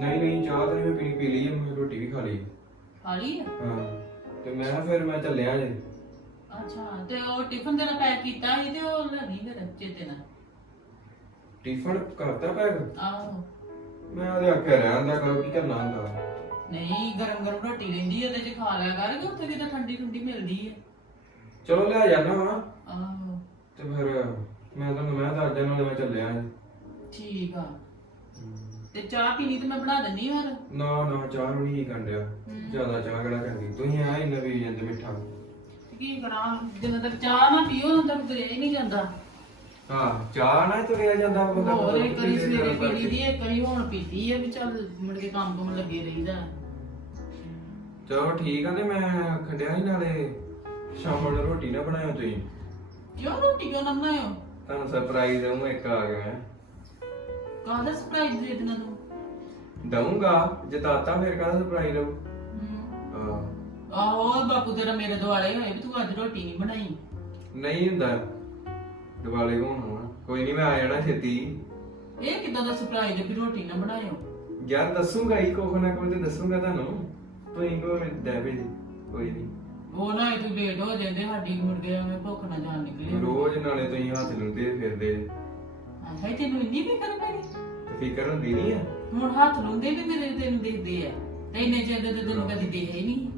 ਨਹੀਂ ਨਹੀਂ ਚਾਹ ਤਾਂ ਮੈਂ ਪੀਣੀ ਪੀ ਲਈ ਹੈ ਮੈਂ ਰੋਟੀ ਵੀ ਖਾ ਲਈ। ਖਾ ਲਈ ਆ? ਹਾਂ ਤੇ ਮੈਂ ਫਿਰ ਮੈਂ ਚੱਲਿਆ ਜੇ। ਅੱਛਾ ਤੇ ਉਹ ਟਿਫਨ ਤੇਰਾ ਪੈਕ ਕੀਤਾ ਸੀ ਤੇ ਉਹ ਲੈ ਗਈ ਫਿਰ ਚੇਤੇ ਨਾਲ? ਟਿਫਨ ਕਰਤਾ ਪੈਕ? ਆਹੋ। ਮੈਂ ਉਹਦੇ ਆਖਿਆ ਰਹਿਣ ਦਾ ਕਰੋ ਕੀ ਕਰਨਾ ਹੁੰਦਾ? ਨਹੀਂ ਗਰਮ ਗਰਮ ਰੋਟੀ ਰਹਿੰਦੀ ਉਹਦੇ ਚ ਖਾ ਲਿਆ ਕਰ ਕਿ ਉੱਥੇ ਕਿਤੇ ਠੰਡੀ ਠੰਡੀ ਮਿਲਦੀ ਹੈ ਚਲੋ ਲੈ ਜਾਣਾ ਵਾ। ਆਹੋ। ਤੇ ਫਿਰ ਮੈਂ ਤੁਹਾਨੂੰ ਮੈਂ ਦੱਸ ਦੇਣਾ ਮੈਂ ਚੱਲਿਆ ਜੀ। ਠੀਕ ਆ। ਤੇ ਚਾਹ ਪੀਣੀ ਤੇ ਮੈਂ ਬਣਾ ਦਿੰਨੀ ਹੋਰ ਨਾ ਨਾ ਚਾਹ ਨੂੰ ਨਹੀਂ ਕੰਡਿਆ ਜ਼ਿਆਦਾ ਚਾਹ ਕਿਹੜਾ ਕਰਦੀ ਤੁਸੀਂ ਆ ਇੰਨਾ ਵੀ ਜਾਂਦੇ ਮਿੱਠਾ। ਤੇ ਕੀ ਕਰਾਂ? ਜਿੰਨਾ ਤੱਕ ਚਾਹ ਨਾ ਪੀਓ ਉਦੋਂ ਤੱਕ ਤੁਰਿਆ ਹੀ ਨਹੀਂ ਜਾਂਦਾ। ਹਾਂ ਚਾਹ ਨਾ ਤੁਰਿਆ ਜਾਂਦਾ। ਬੰਦਾ ਹੋਰ ਇੱਕ ਕਿੰਨੇ ਸਵੇਰੇ ਦਿਨਾਂ ਪੀ ਲਈ ਕਰਕੇ। ਦੀ ਇੱਕ ਵਾਰੀ ਹੁਣ ਪੀਤੀ ਹੈ ਵੀ ਚੱਲ ਮੁੜ ਕੇ ਕੰਮ ਕੰਮ ਲੱਗੇ ਰਹੀਦਾ। ਚਲੋ ਠੀਕ ਆ ਤੇ ਮੈਂ ਖੰਡਿਆ ਹੀ ਨਾਲੇ। ਸ਼ਾਮ ਨੂੰ ਰੋਟੀ ਨਾ ਬਣਾਇਓ ਤੁਸੀਂ। ਕਿਉਂ ਰੋਟੀ ਕਿਉਂ ਨਾ ਬਣਾਇਓ? ਤੁਹਾਨੂੰ ਸਰਪ੍ਰਾਈਜ਼ ਦਊਂ ਇੱਕ ਆ ਗਿਆ ਮੈਂ। ਕਾਹਦਾ ਸਰਪ੍ਰਾਈਜ਼ ਦੇ ਦੇਣਾ ਤੂੰ? ਦਊਂਗਾ ਜੇ ਦਾਤਾ ਫਿਰ ਕਾਹਦਾ ਸਰਪ੍ਰਾਈਜ਼ ਦਊ? ਹਮ। ਹਾਂ। ਆਹੋ ਬਾਪੂ ਤੇਰਾ ਮੇਰੇ ਦੁਆਲੇ ਹੋਏ ਵੀ ਤੂੰ ਅੱਜ ਰੋਟੀ ਨਹੀਂ ਬਣਾਈ। ਨਹੀਂ ਹੁੰਦਾ ਦਿਵਾਲੇ ਕੋਣ ਹੋਣਾ? ਕੋਈ ਨਹੀਂ ਮੈਂ ਆ ਜਾਣਾ ਛੇਤੀ। ਇਹ ਕਿਦਾਂ ਦਾ ਸਰਪ੍ਰਾਈਜ਼ ਹੈ ਵੀ ਰੋਟੀ ਨਾ ਬਣਾਇਓ? ਯਾਰ ਦੱਸੂਗਾ ਹੀ ਕੋਹ ਨਾ ਕੋਈ ਤੇ ਦੱਸੂਗਾ ਤੁਹਾਨੂੰ। ਤੁਸੀਂ ਕੋ ਦੇਵੇ ਕੋਈ ਨਹੀਂ। ਉਹ ਨਾ ਇਹ ਤੂੰ ਲੇਟ ਹੋ ਜਾਂਦੇ ਸਾਡੀ ਮੁੜ ਗਿਆ ਮੈਂ ਭੁੱਖ ਨਾ ਜਾਣ ਨਿਕਲੀ। ਰੋਜ਼ ਨਾਲੇ ਤੁਸੀਂ ਹੱਥ ਲੁੰਦੇ ਫਿਰਦੇ। ਆਹੇ ਤੈਨੂੰ ਇੰਨੀ ਵੀ ਕਰ ਪੈਣੀ? ਤੇ ਫਿਕਰ ਹੁੰਦੀ ਨਹੀਂ ਆ। ਹੁਣ ਹੱਥ ਲੁੰਦੇ ਵੀ ਮੇਰੇ ਤੈਨੂੰ ਦੇਖਦੇ ਆ। ਤੇ ਇੰਨੇ ਚਿਰ ਦੇ ਤੇ ਤੈਨੂੰ ਕਦੀ ਦੇਖੇ ਹੀ ਨਹੀਂ।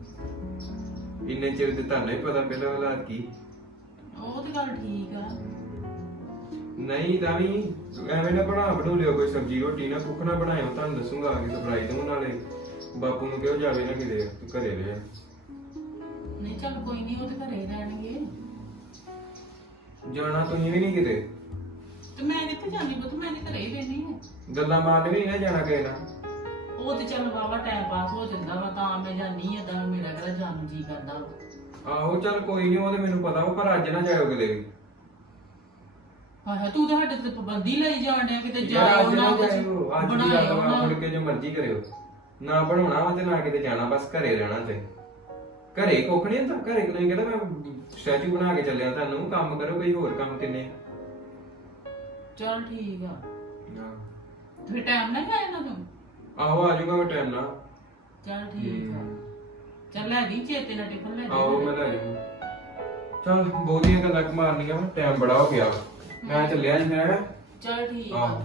ਇੰਨੇ ਚਿਰ ਤੇ ਤੁਹਾਨੂੰ ਹੀ ਪਤਾ ਪਹਿਲਾਂ ਹਾਲਾਤ ਕੀ? ਉਹ ਤੇ ਗੱਲ ਠੀਕ ਆ। ਨਹੀਂ ਤਾਂ ਵੀ ਐਵੇਂ ਨਾ ਬਣਾ ਬਣੂ ਲਿਓ ਕੋਈ ਸਬਜ਼ੀ ਰੋਟੀ ਨਾ ਭੁੱਖ ਨਾ ਬਣਾਇਓ ਤੁਹਾਨੂੰ ਦੱਸੂਗਾ ਆ ਕੇ ਸਰਪ੍ਰਾਈਜ਼ ਦਊਂ ਨਾਲੇ ਬਾਪੂ ਨੂੰ ਕਿਹੋ ਜਾਵੇ ਨਾ ਕਿਤੇ ਤੂੰ ਘਰੇ ਰਹਿ ਨਹੀਂ ਚੱਲ ਕੋਈ ਨਹੀਂ ਉਹ ਤੇ ਘਰੇ ਹੀ ਰਹਿਣਗੇ। ਜਾਣਾ ਤੁਸੀਂ ਵੀ ਨਹੀਂ ਕਿਤੇ। ਤੇ ਮੈਂ ਕਿੱਥੇ ਜਾਂਦੀ ਬਤ ਮੈਂ ਤੇ ਘਰੇ ਹੀ ਰਹਿਣੀ ਹੈ। ਗੱਲਾਂ ਮਾਰਨ ਵੀ ਨਹੀਂ ਨਾ ਜਾਣਾ ਕਿਸੇ ਨਾਲ। ਉਹ ਤੇ ਚੱਲ ਵਾਵਾ ਟਾਈਮ ਪਾਸ ਹੋ ਜਾਂਦਾ ਵਾ ਤਾਂ ਮੈਂ ਜਾਂਦੀ ਆ ਤਾਂ ਮੇਰਾ ਕਿਹੜਾ ਜਾਣ ਨੂੰ ਜੀ ਕਰਦਾ ਵਾ। ਆਹੋ ਚੱਲ ਕੋਈ ਨਹੀਂ ਉਹ ਤੇ ਮੈਨੂੰ ਪਤਾ ਵਾ ਪਰ ਅੱਜ ਨਾ ਜਾਇਓ ਕਿਤੇ ਵੀ। ਹਾਂ ਤੂੰ ਤਾਂ ਸਾਡੇ ਤੇ ਪਾਬੰਦੀ ਲਈ ਜਾਣ ਡਿਆ ਕਿਤੇ ਯਾਰ ਜਾਇਓ ਅੱਜ ਨਾ ਨਾ ਕੁਝ ਜਾਇਓ ਅੱਜ ਦੀ ਗੱਲ ਬਣਾਇਓ ਵਾ ਨਾ। ਮੁੜ ਕੇ ਜੋ ਮਰਜ਼ੀ ਕਰਿਓ। ਨਾ ਬਣਾਉਣਾ ਵਾ ਤੇ ਨਾ ਕਿਤੇ ਜਾਣਾ ਬਸ ਘਰੇ ਰਹਿਣਾ ਤੇ। ਘਰੇ ਕੁੱਖ ਨਹੀਂ ਹੁੰਦਾ? ਘਰੇ ਕੋਈ ਕਹਿੰਦਾ ਮੈਂ ਸਟੈਚੂ ਬਣਾ ਕੇ ਚੱਲਿਆ ਤੁਹਾਨੂੰ? ਕੰਮ ਕਰੋ ਕੋਈ ਹੋਰ ਕੰਮ ਕਿੰਨੇ ਚੱਲ ਠੀਕ ਆ। ਆ ਤੇ ਟਾਈਮ ਨਾ ਖਾਇਆ ਨਾ ਤੂੰ? ਆਹੋ ਆ ਜਾਊਗਾ ਮੈਂ ਟਾਈਮ ਨਾਲ। ਚੱਲ ਠੀਕ ਆ। ਚੱਲ ਲੈ ਦੀ ਚੇਤੇ ਨਾਲ ਟਿਫਨ ਲੈ ਆਹੋ ਮੈਂ ਲੈ ਜਾਊਂਗਾ। ਚਲ ਬਹੁਤੀਆਂ ਗੱਲਾਂ ਮਾਰਨੀਆਂ ਵਾ ਟਾਈਮ ਬੜਾ ਹੋ ਗਿਆ ਮੈਂ ਚੱਲਿਆ ਜੀ ਮੈਂ ਚੱਲ ਠੀਕ ਆ। ਆਹੋ।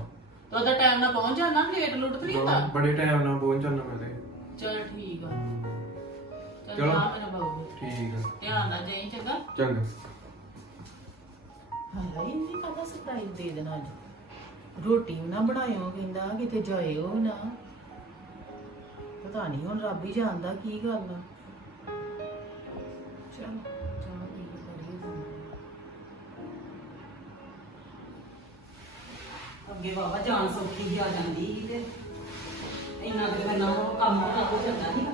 ਤੂੰ ਉਹਦਾ ਟਾਈਮ ਨਾਲ ਪਹੁੰਚ ਜਾਣਾ ਲੇਟ ਲੁੱਟ ਨਹੀਂ ਹੁੰਦਾ ਬੜੇ ਟਾਈਮ ਨਾਲ ਪਹੁੰਚ ਜਾਣਾ ਮੈਂ ਤੇ। ਚੱਲ ਠੀਕ ਆ। ਚੱਲ ਚਲੋ। ਆ ਮੇਰਾ ਬਾਬੂ ਠੀਕ ਆ। ਧਿਆਨ ਨਾਲ ਜਾਈ ਚੰਗਾ। ਚੰਗਾ। ਹਾਏ ਇੰਨੀ ਕਾਹਦਾ ਸਰਪ੍ਰਾਈਜ਼ ਦੇ ਦੇਣਾ ਅੱਜ ਰੋਟੀ ਵੀ ਨਾ ਬਣਾਇਓ, ਕਹਿੰਦਾ ਕਿਤੇ ਜਾਇਓ ਨਾ। ਪਤਾ ਨਹੀਂ ਹੁਣ ਰੱਬ ਹੀ ਜਾਣਦਾ ਕੀ ਗੱਲ ਆ। ਚਲੋ, ਚਾਹ ਪੀ ਕੇ ਕਰੀਏ ਅੱਗੇ ਬਾਬਾ ਜਾਨ ਸੌਖੀ ਹੀ ਆ ਜਾਂਦੀ ਸੀ ਤੇ ਇੰਨਾ ਤੇ ਕਰਨਾ ਉਹ ਕੰਮ ਹੋਣਾ ਹੋ ਜਾਂਦਾ ਸੀ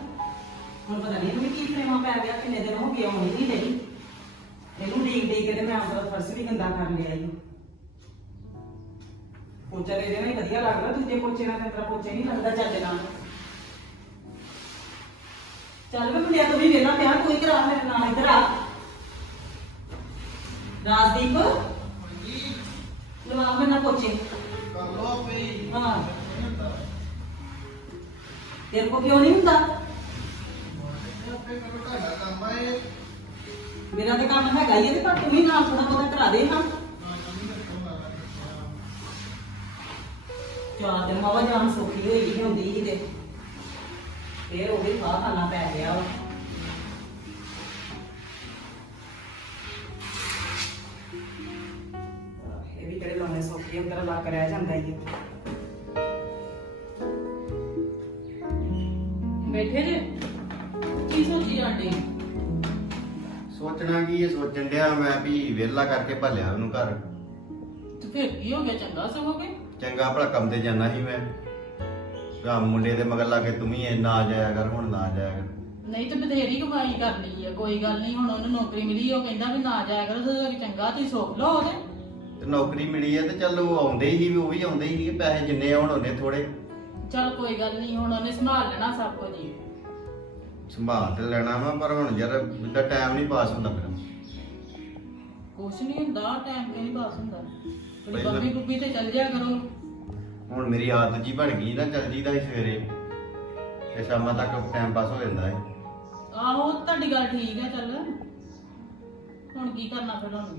ਹੁਣ ਪਤਾ ਨਹੀਂ ਇਹਨੂੰ ਵੀ ਕੀ ਪ੍ਰੇਮਾ ਪੈ ਗਿਆ, ਕਿੰਨੇ ਦਿਨ ਹੋ ਗਏ, ਆਉਣੀ ਨਹੀਂ ਰਹੀ ਇਹਨੂੰ ਡੀਕ ਡੀਕ ਕੇ ਤੇ ਮੈਂ ਆਪਣਾ ਫਰਸ਼ ਵੀ ਗੰਦਾ ਕਰ ਲਿਆ ਜੀ ਪੋਚਾ ਦੇ ਦੇਣਾ ਹੀ ਵਧੀਆ ਲੱਗਦਾ ਦੂਜੇ ਪੋਚੇ ਨਾਲ ਤੇਰਾ ਪੋਚਾ ਹੀ ਨਹੀਂ ਲੱਗਦਾ ਚੱਜ ਨਾਲ। ਚੱਲ ਵੇ ਮੁੰਡਿਆ ਤੂੰ ਵੀ ਵੇਲਾ ਪਿਆ ਕੋਈ ਕਰਾ ਮੇਰੇ ਨਾਲ ਇੱਧਰ ਆ। ਰਾਜਦੀਪ? ਲਵਾ ਮੈਂ ਨਾ ਪੋਚੇ। ਹਾਂ। ਤੇਰੇ ਕੋ ਕਿਉਂ ਨਹੀਂ ਹੁੰਦਾ? ਮੇਰਾ ਤਾਂ ਕੰਮ ਹੈਗਾ ਹੀ ਹੈ ਤੇ ਪਰ ਤੂੰ ਵੀ ਨਾਲ ਥੋੜਾ ਬਹੁਤਾ ਕਰਾ ਦੇ, ਹਾਂ। ਚਾਰ ਦਿਨ ਮਾਵਾ ਜਾਨ ਸੌਖੀ ਹੋਈ ਹੁੰਦੀ ਸੀ ਤੇ ਫੇਰ ਉਹ ਵੀ ਖਾ ਖਾਣਾ ਪੈ ਗਿਆ ਵਾ। ਇਹ ਵੀ ਕਿਹੜੇ ਲਾਉਣੇ ਸੌਖੀ ਅੰਦਰ ਲਾ ਕੇ ਰਹਿ ਜਾਂਦਾ ਹੀ ਬੈਠੇ ਜੇ, ਕੀ ਸੋਚੀ ਜਾਂਦੇ ਸੋਚਣਾ ਕੀ ਇਹ ਸੋਚਣ ਡਿਆ ਮੈਂ ਵੀ ਵਿਹਲਾ ਕਰਕੇ ਭੱਲਿਆ ਉਹਨੂੰ ਘਰ। ਤੇ ਫਿਰ ਕੀ ਹੋ ਗਿਆ? ਚੰਗਾ ਸਗੋਗੇ ਚੰਗਾ ਭਲਾ ਕੰਮ ਤੇ ਜਾਣਾ ਸੀ ਮੈਂ। ਰਾਮ ਮੁੰਡੇ ਦੇ ਮਗਰ ਲਾ ਕੇ ਤੂੰ ਵੀ ਇਹ ਨਾ ਜਾਇਆ ਕਰ ਹੁਣ ਨਾ ਜਾਇਆ ਕਰ। ਨਹੀਂ ਤੇ ਬਥੇਰੀ ਕਮਾਈ ਕਰ ਲਈ ਹੈ ਕੋਈ ਗੱਲ ਨਹੀਂ ਹੁਣ ਉਹਨੂੰ ਨੌਕਰੀ ਮਿਲੀ ਉਹ ਕਹਿੰਦਾ ਵੀ ਨਾ ਜਾਇਆ ਕਰੋ ਤੇ ਚੰਗਾ ਤੁਸੀਂ ਸੁੱਖ ਲਓ ਉਹਦੇ। ਤੇ ਨੌਕਰੀ ਮਿਲੀ ਹੈ ਤੇ ਚੱਲ ਉਹ ਆਉਂਦੇ ਹੀ ਉਹ ਵੀ ਆਉਂਦੇ ਹੀ ਪੈਸੇ ਜਿੰਨੇ ਆਉਣ ਉਹਨੇ ਥੋੜੇ ਚੱਲ ਕੋਈ ਗੱਲ ਨਹੀਂ ਹੁਣ ਉਹਨੇ ਸੰਭਾਲ ਲੈਣਾ ਸਭ ਕੁਝ ਹੀ। ਸੰਭਾਲ ਤੇ ਲੈਣਾ ਵਾ ਪਰ ਹੁਣ ਯਾਰ ਇਦਾਂ ਟਾਈਮ ਨਹੀਂ ਪਾਸ ਹੁੰਦਾ ਮੇਰਾ ਕੁਛ ਨਹੀਂ ਹੁੰਦਾ ਟਾਈਮ ਨਹੀਂ ਪਾਸ ਹੁੰਦਾ? ਥੋੜੀ ਪਹਿਲਾਂ- ਬੰਬੀ ਬੁੱਬੀ ਤੇ ਚੱਲ ਜਿਆ ਕਰੋ। ਹੁਣ ਮੇਰੀ ਆਦਤ ਜੀ ਬਣ ਗਈ ਨਾ ਚੱਲ ਜੀਦਾ ਸੀ ਸਵੇਰੇ। ਤੇ ਸ਼ਾਮਾਂ ਤੱਕ ਟਾਈਮ ਪਾਸ ਹੋ ਜਾਂਦਾ ਹੈ ਆਹੋ ਤੁਹਾਡੀ ਗੱਲ ਠੀਕ ਹੈ ਚੱਲ। ਹੁਣ ਕੀ ਕਰਨਾ ਫਿਰ ਹੁਣ?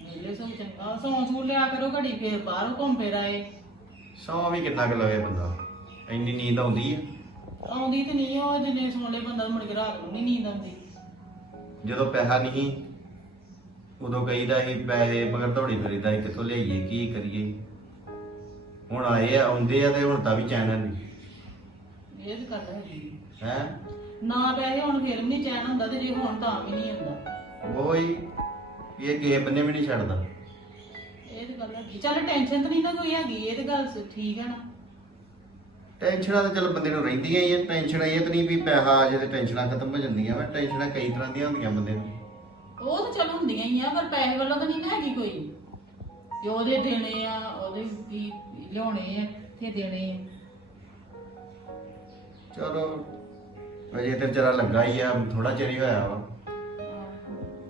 ਮੇਰੇ ਸੋ ਚੰਗਾ। ਸੌਂ ਸੂ ਲਿਆ ਕਰੋ ਘੜੀ ਫੇਰ ਬਾਹਰੋਂ ਘੁੰਮ ਫਿਰ ਆਏ। ਸੌ ਵੀ ਕਿੰਨਾ ਕੁ ਲਵੇ ਬੰਦਾ। ਇੰਨੀ ਨੀਂਦ ਆਉਂਦੀ ਹੈ ਆਉਂਦੀ ਤੇ ਨਹੀਂ ਉਹ ਜਿੰਨੇ ਸੌਂ ਲਏ ਬੰਦਾ ਮੁੜ ਕੇ ਰਾਤ ਨੂੰ ਨਹੀਂ ਨੀਂਦ ਆਉਂਦੀ। ਜਦੋਂ ਪੈਸਾ ਨਹੀਂ ਉਦੋਂ ਕਹੀਦਾ ਸੀ ਪੈਸੇ ਮਗਰ ਦੌੜੀ ਫਿਰੀਦਾ ਸੀ ਕਿੱਥੋਂ ਲਿਆਈਏ ਕੀ ਕਰੀਏ। ਹੁਣ ਆਏ ਆ ਆਉਂਦੇ ਆ ਤੇ ਹੁਣ ਤਾਂ ਵੀ ਚੈਨ ਨਹੀਂ। ਇਹ ਤਾਂ ਗੱਲ ਹੈਗੀ। ਹੈ? ਨਾ ਪੈਸੇ ਹੁਣ ਫਿਰ ਵੀ ਨਹੀਂ ਚੈਨ ਹੁੰਦਾ ਤੇ ਜੇ ਹੁਣ ਤਾਂ ਵੀ ਨਹੀਂ ਹੁੰਦਾ। ਹੀ ਇਹ ਕਿਸੇ ਬੰਨੇ ਵੀ ਨਹੀਂ ਛੱਡਦਾ। ਇਹ ਤਾਂ ਗੱਲ ਹੈਗੀ। ਚੱਲ ਟੈਨਸ਼ਨ ਤਾਂ ਨਹੀਂ ਨਾ ਕੋਈ ਹੈਗੀ ਇਹ ਤਾਂ ਗੱਲ ਸ- ਠੀਕ ਹੈ ਨਾ। ਟੈਨਸ਼ਨਾਂ ਤਾਂ ਚੱਲ ਬੰਦੇ ਨੂੰ ਰਹਿੰਦੀਆਂ ਹੀ ਆ ਟੈਨਸ਼ਨ ਇਹ ਤਾਂ ਨਹੀਂ ਵੀ ਪੈਸਾ ਆ ਜੇ ਤੇ ਟੈਨਸ਼ਨਾਂ ਖਤਮ ਹੋ ਜਾਂਦੀਆਂ ਵਾ ਟੈਨਸ਼ਨਾਂ ਕਈ ਤਰ੍ਹਾਂ ਦੀਆਂ ਹੁੰਦੀਆਂ ਬੰਦੇ ਨੂੰ। ਉਹ ਤਾਂ ਚਲ ਹੁੰਦੀਆਂ ਹੀ ਆ ਪਰ ਪੈਸੇ ਵੱਲੋਂ ਤਾਂ ਨਹੀਂ ਨਾ ਹੈਗੀ ਕੋਈ। ਕਿ ਉਹਦੇ ਦੇਣੇ ਆ ਉਹਦੇ ਕੀ ਲਿਆਉਣੇ ਆ ਤੇ ਦੇਣੇ ਆ। ਚਲੋ ਅਜੇ ਤੇ ਵਿਚਾਰਾ ਲੱਗਾ ਹੀ ਆ ਥੋੜਾ ਚਿਰ ਹੀ ਹੋਇਆ ਵਾ।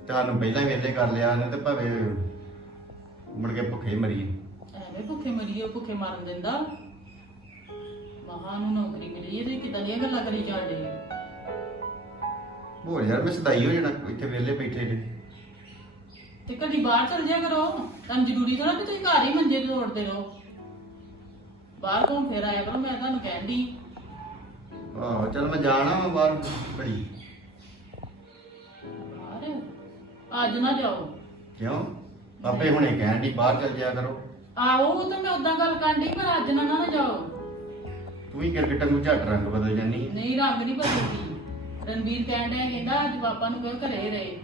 ਤੁਹਾਨੂੰ ਪਹਿਲਾਂ ਹੀ ਵਿਹਲੇ ਕਰ ਲਿਆ ਨੇ ਤੇ ਭਾਵੇਂ ਮੁੜ ਕੇ ਭੁੱਖੇ ਹੀ ਮਰੀਏ। ਐਵੇਂ ਭੁੱਖੇ ਮਰੀਏ ਭੁੱਖੇ ਮਾਰਨ ਦਿੰਦਾ। ਮਹਾਂ ਨੂੰ ਨੌਕਰੀ ਮਿਲੀ ਤੇ ਕਿਦਾਂ ਦੀਆਂ ਗੱਲਾਂ ਕਰੀ ਜਾਂਦੇ ਹੋਰ ਯਾਰ ਮੈਂ ਸਦਾਈ ਹੋ ਜਾਣਾ ਇੱਥੇ ਵਿਹਲੇ ਬੈਠੇ ਜੇ ਤੇ ਕਦੀ ਬਾਹਰ ਚਲ ਜਾ ਕਰੋ। ਤੁਹਾਨੂੰ ਜ਼ਰੂਰੀ ਥੋੜਾ ਕਿ ਤੁਸੀਂ ਘਰ ਹੀ ਮੰਜੇ ਤੇ ਤੋੜਦੇ ਰਹੋ। ਬਾਹਰ ਘੁੰਮ ਫਿਰ ਆਇਆ ਕਰੋ ਮੈਂ ਤੁਹਾਨੂੰ ਕਹਿੰਦੀ ਆਹੋ ਚਲ ਮੈਂ ਜਾਣਾ ਵਾ ਬਾਹਰ ਬਾਹਰ? ਅੱਜ ਨਾ ਜਾਓ। ਕਿਉਂ? ਆਪੇ ਹੁਣੇ ਕਹਿਣ ਦੀ ਬਾਹਰ ਚੱਲ ਜਾਇਆ ਕਰੋ। ਆਓ ਉਹ ਤਾਂ ਮੈਂ ਉਦਾਂ ਗੱਲ ਕਰਦੀ ਪਰ ਅੱਜ ਨਾ ਨਾ ਜਾਓ। ਤੂੰ ਵੀ ਗਿਰਗਟਾਂ ਨੂੰ ਝੱਟ ਰੰਗ ਬਦਲ ਜਾਨੀ ਆ। ਨਹੀਂ ਰੰਗ ਨਹੀਂ ਬਦਲਦੀ। ਰਣਵੀਰ ਕਹਿਣ ਡਿਆ ਕਹਿੰਦਾ ਅੱਜ ਪਾਪਾ ਨੂੰ ਕਹੋ ਘਰੇ ਰਹੇ?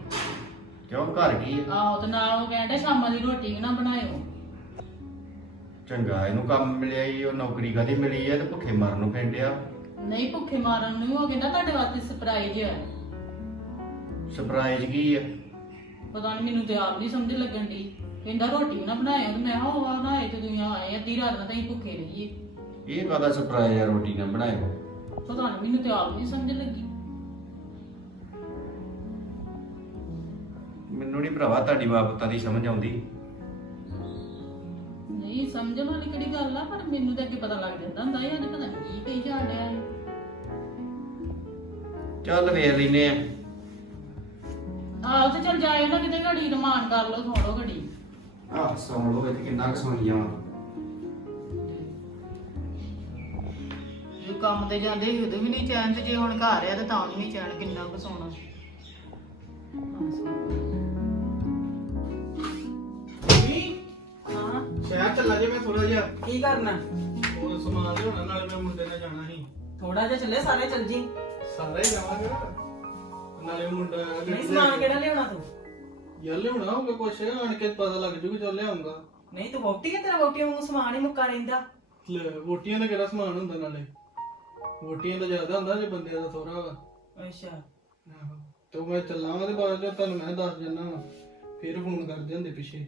ਕਿਉਂ? ਘਰ ਕੀ ਆ? ਆਹੋ ਤੇ ਨਾਲ ਉਹ ਕਹਿਣ ਡਿਆ ਸ਼ਾਮਾਂ ਦੀ ਰੋਟੀ ਨਾ ਬਣਾਇਓ। ਚੰਗਾ ਇਹਨੂੰ ਕੰਮ ਮਿਲਿਆ ਈ ਉਹ ਨੌਕਰੀ ਕਾਦੀ ਮਿਲੀ ਐ ਤੇ ਭੁੱਖੇ ਮਰਨ ਨੂੰ ਪੈਂਦਿਆ ਨਹੀਂ ਭੁੱਖੇ ਮਾਰਨ ਨੂੰ ਉਹ ਕਹਿੰਦਾ ਤੁਹਾਡੇ ਵਾਸਤੇ ਸਰਪ੍ਰਾਈਜ਼ ਹੈ ਸਰਪ੍ਰਾਈਜ਼ ਕੀ ਆ? ਪਤਾ ਨਹੀਂ ਮੈਨੂੰ ਤੇ ਆਪ ਨਹੀਂ ਸਮਝ ਲੱਗਣ ਦੀ ਕਹਿੰਦਾ ਰੋਟੀ ਵੀ ਨਾ ਬਣਾਇਓ ਤੇ ਮੈਂ ਕਿਹਾ ਉਹ ਬਣਾਏ ਤੇ ਤੁਸੀਂ ਆਏ ਅੱਧੀ ਰਾਤ ਨਾਲ ਤਾਂ ਅਸੀਂ ਭੁੱਖੇ ਰਹੀਏ। ਇਹ ਕਾਦਾ ਸਰਪ੍ਰਾਈਜ਼ ਆ ਰੋਟੀ ਨਾ ਬਣਾਇਓ ਪਤਾ ਨਹੀਂ ਮੈਨੂੰ ਤੇ ਆਪ ਨਹੀਂ ਸਮਝ ਲੱਗੀ। ਮੈਨੂੰ ਨਹੀਂ ਭਰਾਵਾ ਤੁਹਾਡੀ ਬਾਬਤਾ ਦੀ ਸਮਝ ਆਉਂਦੀ। ਨਹੀਂ ਸਮਝਣ ਵਾਲੀ ਕਿਹੜੀ ਗੱਲ ਆ ਪਰ ਮੈਨੂੰ ਤਾਂ ਅੱਗੇ ਪਤਾ ਲੱਗ ਜਾਂਦਾ ਹੁੰਦਾ ਇਹ ਅੱਜ ਪਤਾ ਨਹੀਂ ਕੀ ਕਹੀ ਜਾਣ ਡਿਆ ਇਹ। ਚੱਲ ਵੇਖ ਲੈਨੇ ਆ। ਆਹੋ ਤੇ ਚੱਲ ਜਾਇਓ ਨਾ ਕਿਤੇ ਘੜੀ ਰਮਾਨ ਕਰ ਲਓ ਥੋੜੋ ਘੜੀ। ਆਹ ਸੌਣ ਲੋ ਇੱਥੇ ਕਿੰਨਾ ਕੁ ਸੌਣੀਆਂ ਵਾ ਕੰਮ ਤੇ ਜਾਂਦੇ ਸੀ ਉਦੋਂ ਵੀ ਨਹੀਂ ਚੈਨ ਤੇ ਜੇ ਹੁਣ ਘਰ ਆ ਤੇ ਤਾਂ ਵੀ ਨਹੀਂ ਚੈਨ ਕਿੰਨਾ ਕੁ ਸੋਣਾ ਹਾਂ। ਸ਼ਹਿਰ ਚੱਲਾ ਜੇ ਮੈਂ ਥੋੜਾ ਜਿਹਾ। ਕੀ ਕਰਨਾ? ਉਹ ਸਮਾਨ ਲਿਆਉਣਾ ਨਾਲੇ ਮੈਂ ਮੁੰਡੇ ਨਾਲ ਜਾਣਾ ਸੀ। ਥੋੜਾ ਜਿਹਾ ਚੱਲੇ ਸਾਰੇ ਚੱਲ ਜੀ। ਸਾਰਾ ਹੀ ਜਾਵਾਂਗੇ ਨਾਲੇ ਮੁੰਡਾ ਨਹੀਂ ਸਮਾਨ ਕਿਹੜਾ ਲਿਆਉਣਾ ਤੂੰ? ਯਾਰ ਲਿਆਉਣਾ ਹੋਊਗਾ ਕੁਛ ਆਣ ਕੇ ਪਤਾ ਲੱਗ ਜੂਗਾ ਚੱਲ ਲਿਆਉਂਗਾ। ਨਹੀਂ ਤੂੰ ਵੋਟੀ ਹੈ ਤੇਰਾ ਵੋਟੀ ਵਾਂਗੂ ਸਮਾਨ ਹੀ ਮੁੱਕਾ ਰਹਿੰਦਾ। ਲੈ ਵੋਟੀਆਂ ਦਾ ਕਿਹੜਾ ਸਮਾਨ ਹੁੰਦਾ ਨਾਲੇ? ਵੋਟੀਆਂ ਦਾ ਜ਼ਿਆਦਾ ਹੁੰਦਾ ਜੇ ਬੰਦਿਆਂ ਦਾ ਥੋੜਾ ਵਾ। ਅੱਛਾ। ਆਹੋ। ਤੇ ਮੈਂ ਚੱਲਾਂ ਵਾ ਤੇ ਬਾਅਦ ਚ ਤੁਹਾਨੂੰ ਮੈਂ ਦੱਸ ਜੰਨਾ ਵਾ। ਫਿਰ ਫੋਨ ਕਰਦੇ ਹੁੰਦੇ ਪਿੱਛੇ।